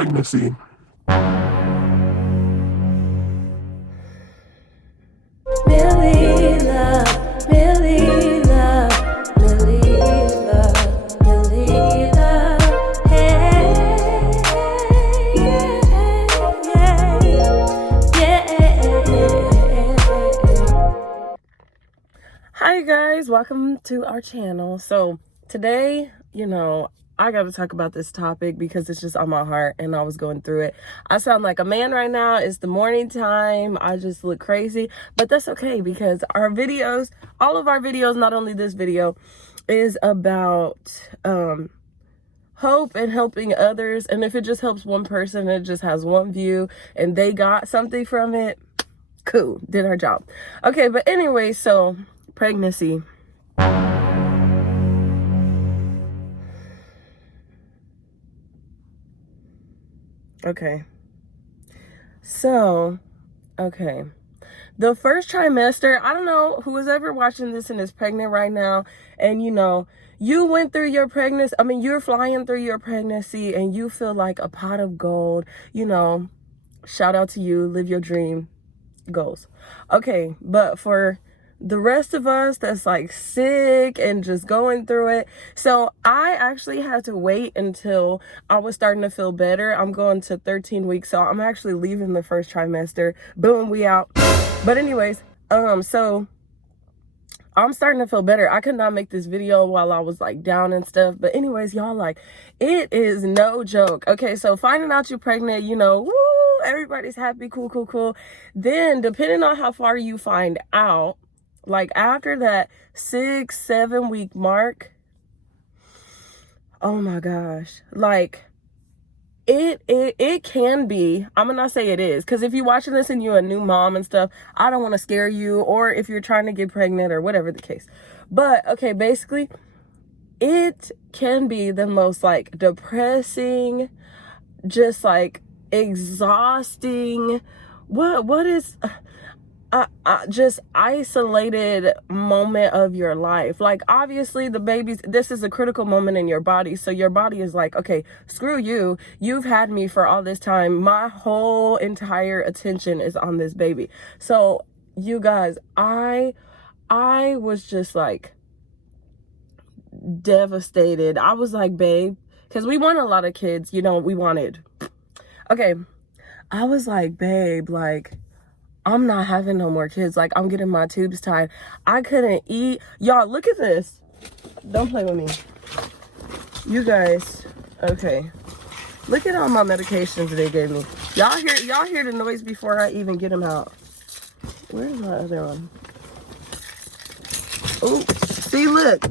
pregnancy. Millie love, Millie love, Millie love, Millie love. Hey, yeah. Hi guys, welcome to our channel. So today, I got to talk about this topic because it's just on my heart and I was going through it. I sound like a man right now. It's the morning time. I just look crazy, but that's okay because our videos, all of our videos, not only this video, is about hope and helping others. And if it just helps one person, it just has one view and they got something from it, cool, did our job. Okay, but anyway, so pregnancy. Okay. So, okay. The first trimester, I don't know who is ever watching this and is pregnant right now. And you went through your pregnancy. I mean, you're flying through your pregnancy and you feel like a pot of gold. Shout out to you. Live your dream. Goals. Okay. But for the rest of us that's like sick and just going through it. So I actually had to wait until I was starting to feel better. I'm going to 13 weeks. So I'm actually leaving the first trimester. Boom, we out. But anyways, so I'm starting to feel better. I could not make this video while I was like down and stuff. But anyways, y'all, like, it is no joke. Okay, so finding out you're pregnant, woo, everybody's happy, cool. Then depending on how far you find out, like after that 6-7 week mark, oh my gosh, like it can be, I'm gonna not say it is, because if you're watching this and you're a new mom and stuff, I don't want to scare you, or if you're trying to get pregnant or whatever the case. But okay, basically it can be the most like depressing, just like exhausting, what is just isolated moment of your life. Like obviously this is a critical moment in your body, so your body is like, okay, screw you, you've had me for all this time, my whole entire attention is on this baby. So you guys, I was just like devastated. I was like, babe, because we want a lot of kids, we wanted, okay, I was like, babe, like I'm not having no more kids. Like, I'm getting my tubes tied. I couldn't eat. Y'all, look at this. Don't play with me. You guys, okay. Look at all my medications they gave me. Y'all hear the noise before I even get them out. Where's my other one? Oh, see, look.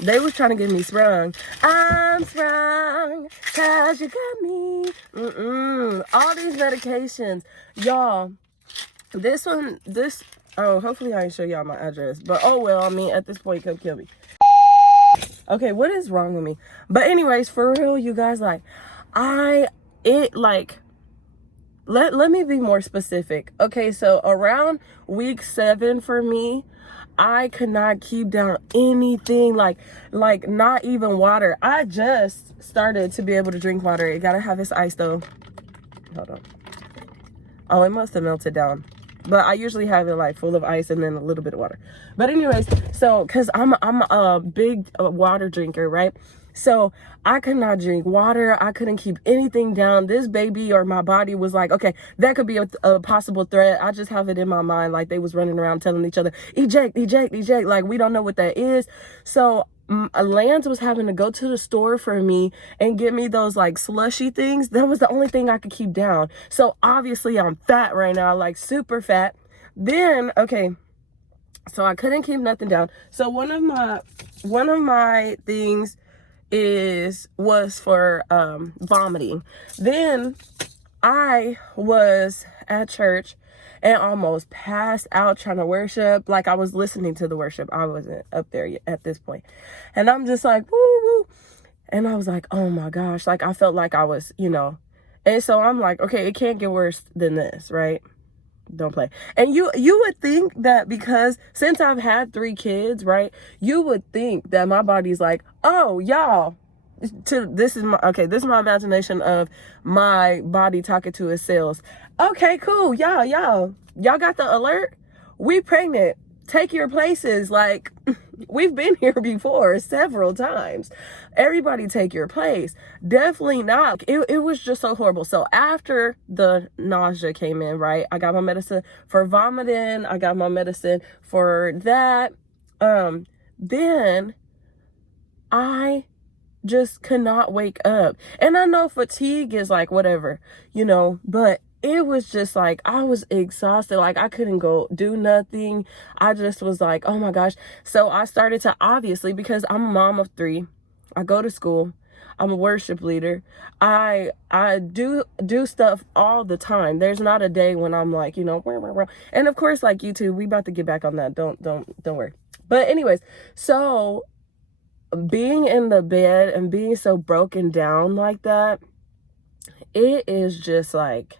They was trying to get me sprung. I'm sprung cause you got me. All these medications. Y'all, hopefully I can show y'all my address. But oh well, I mean, at this point, come kill me. Okay, what is wrong with me? But anyways, for real, you guys, like, let me be more specific. Okay, so around week 7 for me, I could not keep down anything, like not even water. I just started to be able to drink water. It gotta have its ice though. Hold on. Oh, it must have melted down. But I usually have it like full of ice and then a little bit of water. But anyways, so because I'm a big water drinker, right? So I could not drink water. I couldn't keep anything down. This baby or my body was like, okay, that could be a possible threat. I just have it in my mind. Like they was running around telling each other, eject. Like we don't know what that is. So Lance was having to go to the store for me and get me those like slushy things. That was the only thing I could keep down. So obviously I'm fat right now, like super fat. Then, okay, so I couldn't keep nothing down. So one of my things was for vomiting. Then I was at church and almost passed out trying to worship. Like I was listening to the worship. I wasn't up there yet at this point. And I'm just like, woo, woo. And I was like, oh my gosh. Like I felt like I was, And so I'm like, okay, it can't get worse than this, right? Don't play. And you would think that because since I've had 3 kids, right, you would think that my body's like, oh, y'all, this is my imagination of my body talking to its cells. Okay, cool. Y'all got the alert? We pregnant. Take your places. Like, we've been here before several times. Everybody take your place. Definitely not. It was just so horrible. So after the nausea came in, right, I got my medicine for vomiting. I got my medicine for that. Then I just could not wake up. And I know fatigue is like whatever, but it was just like I was exhausted. Like I couldn't go do nothing. I just was like, oh my gosh. So I started to, obviously, because I'm a mom of 3, I go to school, I'm a worship leader, I do stuff all the time. There's not a day when I'm like, and of course, like YouTube, we about to get back on that. Don't worry. But anyways, so being in the bed and being so broken down like that, it is just like,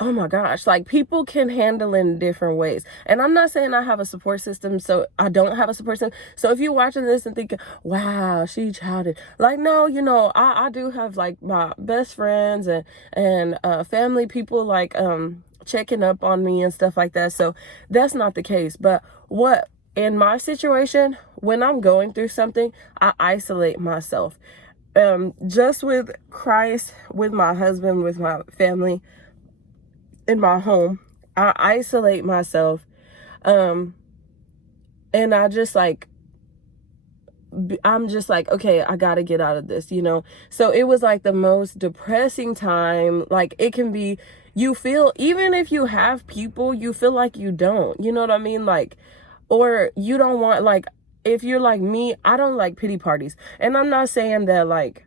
oh my gosh, like people can handle in different ways. And I'm not saying I have a support system, so I don't have a support system. So if you're watching this and thinking, wow, she childed, like, no, I do have like my best friends and family, people like checking up on me and stuff like that. So that's not the case. But in my situation, when I'm going through something, I isolate myself. Just with Christ, with my husband, with my family, in my home, I isolate myself. And I just like, I'm just like, okay, I gotta get out of this, So it was like the most depressing time. Like it can be, you feel, even if you have people, you feel like you don't, you know what I mean? Like, or you don't want, like, if you're like me, I don't like pity parties. And I'm not saying that like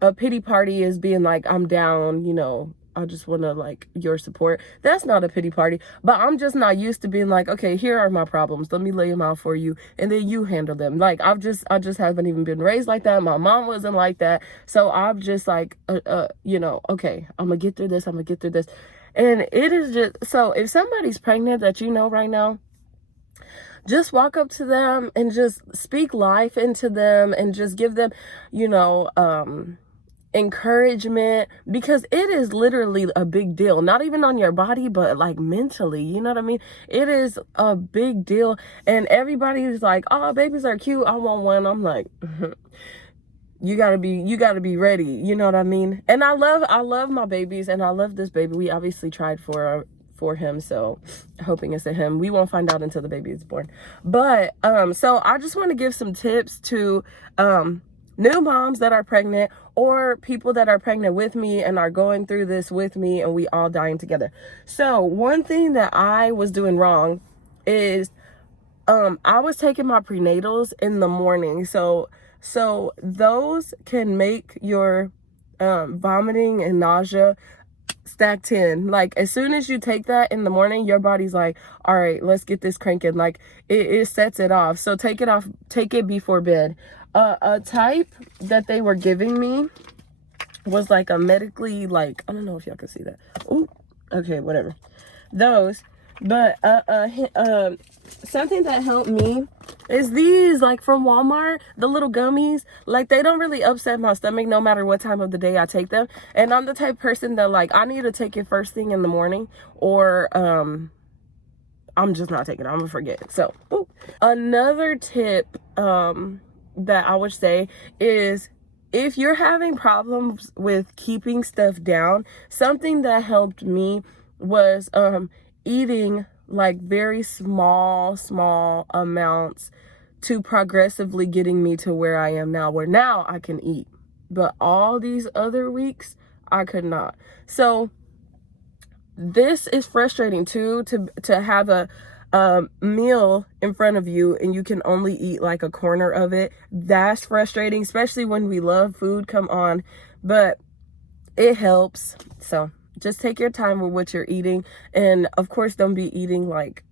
a pity party is being like, I'm down, I just want to like your support. That's not a pity party. But I'm just not used to being like, okay, here are my problems. Let me lay them out for you. And then you handle them. Like I just haven't even been raised like that. My mom wasn't like that. So I'm just like, okay, I'm going to get through this. And it is just, so if somebody's pregnant that right now, just walk up to them and just speak life into them and just give them, encouragement, because it is literally a big deal, not even on your body, but like mentally, you know what I mean? It is a big deal. And everybody's like, oh, babies are cute, I want one. I'm like, you gotta be ready, you know what I mean? And I love my babies, and I love this baby. We obviously tried for him, so hoping it's a him. We won't find out until the baby is born. But so I just want to give some tips to new moms that are pregnant, or people that are pregnant with me and are going through this with me, and we all dying together. So one thing that I was doing wrong is I was taking my prenatals in the morning. So those can make your vomiting and nausea stack 10. Like as soon as you take that in the morning, your body's like, all right, let's get this cranking. Like it sets it off. So take it before bed. A type that they were giving me was like a medically, like, I don't know if y'all can see that. Ooh, okay, whatever. Those, but something that helped me is these, like from Walmart, the little gummies. Like they don't really upset my stomach no matter what time of the day I take them. And I'm the type of person that like, I need to take it first thing in the morning, or I'm just not taking it. I'm gonna forget. So, ooh. Another tip that I would say is, if you're having problems with keeping stuff down, something that helped me was eating like very small amounts to progressively getting me to where I am now, where now I can eat. But all these other weeks, I could not. So this is frustrating too, to have a meal in front of you and you can only eat like a corner of it. That's frustrating, especially when we love food, come on. But it helps. So just take your time with what you're eating, and of course don't be eating like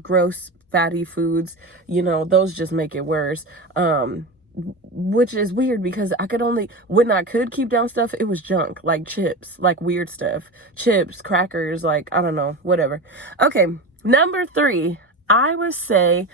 gross fatty foods, those just make it worse. Which is weird, because when I could keep down stuff, it was junk, like chips, like weird stuff, chips, crackers, like, I don't know, whatever. Okay, number 3, I would say,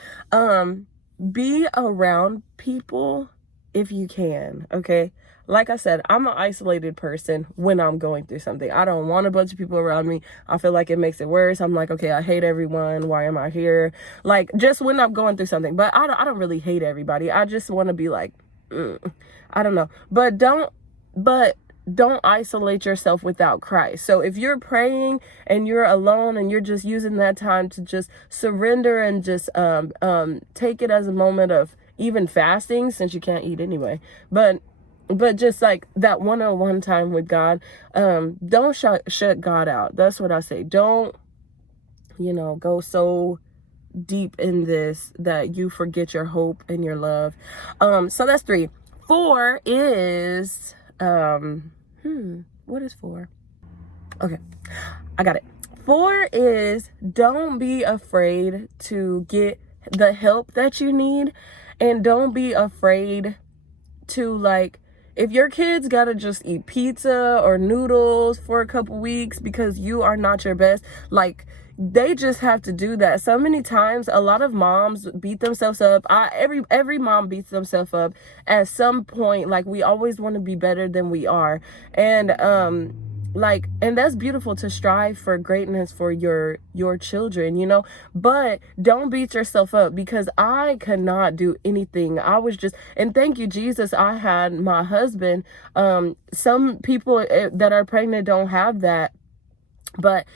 be around people if you can, okay? Like I said, I'm an isolated person when I'm going through something. I don't want a bunch of people around me. I feel like it makes it worse. I'm like, okay, I hate everyone. Why am I here? Like, just when I'm going through something. But I don't really hate everybody. I just want to be like, I don't know. But don't isolate yourself without Christ. So if you're praying and you're alone and you're just using that time to just surrender and just take it as a moment of even fasting, since you can't eat anyway, but just like that one-on-one time with God, don't shut God out. That's what I say. Don't, go so deep in this that you forget your hope and your love. So that's 3. 4 is what is 4? Okay, I got it. 4 is don't be afraid to get the help that you need, and don't be afraid to, like, if your kids gotta just eat pizza or noodles for a couple weeks because you are not your best, like, they just have to do that. So many times, a lot of moms beat themselves up. Every mom beats themselves up at some point. Like, we always want to be better than we are, and and that's beautiful to strive for greatness for your children, but don't beat yourself up, because I could not do anything. I was just, and thank you, Jesus, I had my husband. Some people that are pregnant don't have that, but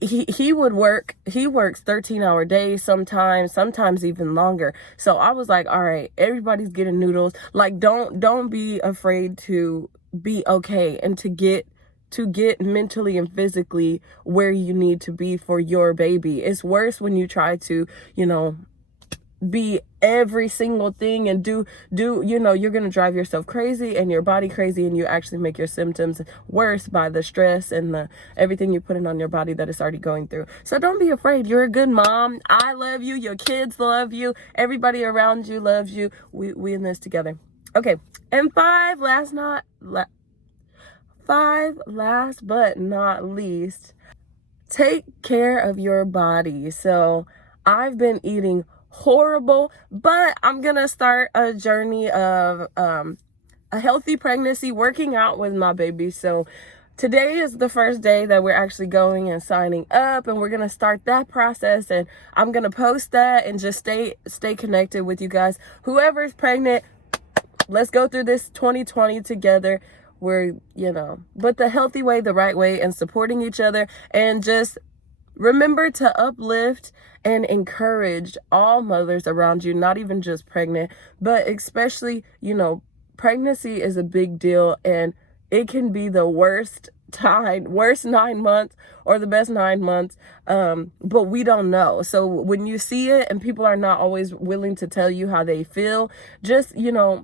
he works 13-hour days sometimes even longer. So I was like, all right, everybody's getting noodles. Like, don't be afraid to be okay and to get mentally and physically where you need to be for your baby. It's worse when you try to, be every single thing and do you're gonna drive yourself crazy and your body crazy, and you actually make your symptoms worse by the stress and the everything you're putting on your body that it's already going through. So don't be afraid. You're a good mom. I love you. Your kids love you. Everybody around you loves you. We in this together. Okay, and 5, last but not least, take care of your body. So I've been eating horrible, but I'm gonna start a journey of a healthy pregnancy, working out with my baby. So today is the first day that we're actually going and signing up, and we're gonna start that process, and I'm gonna post that and just stay connected with you guys. Whoever's pregnant, let's go through this 2020 together. We're, but the healthy way, the right way, and supporting each other, and just remember to uplift and encourage all mothers around you, not even just pregnant, but especially, pregnancy is a big deal, and it can be the worst 9 months or the best 9 months, but we don't know. So when you see it and people are not always willing to tell you how they feel, just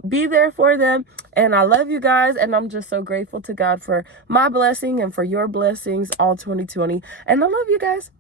be there for them. And I love you guys, and I'm just so grateful to God for my blessing and for your blessings all 2020, and I love you guys.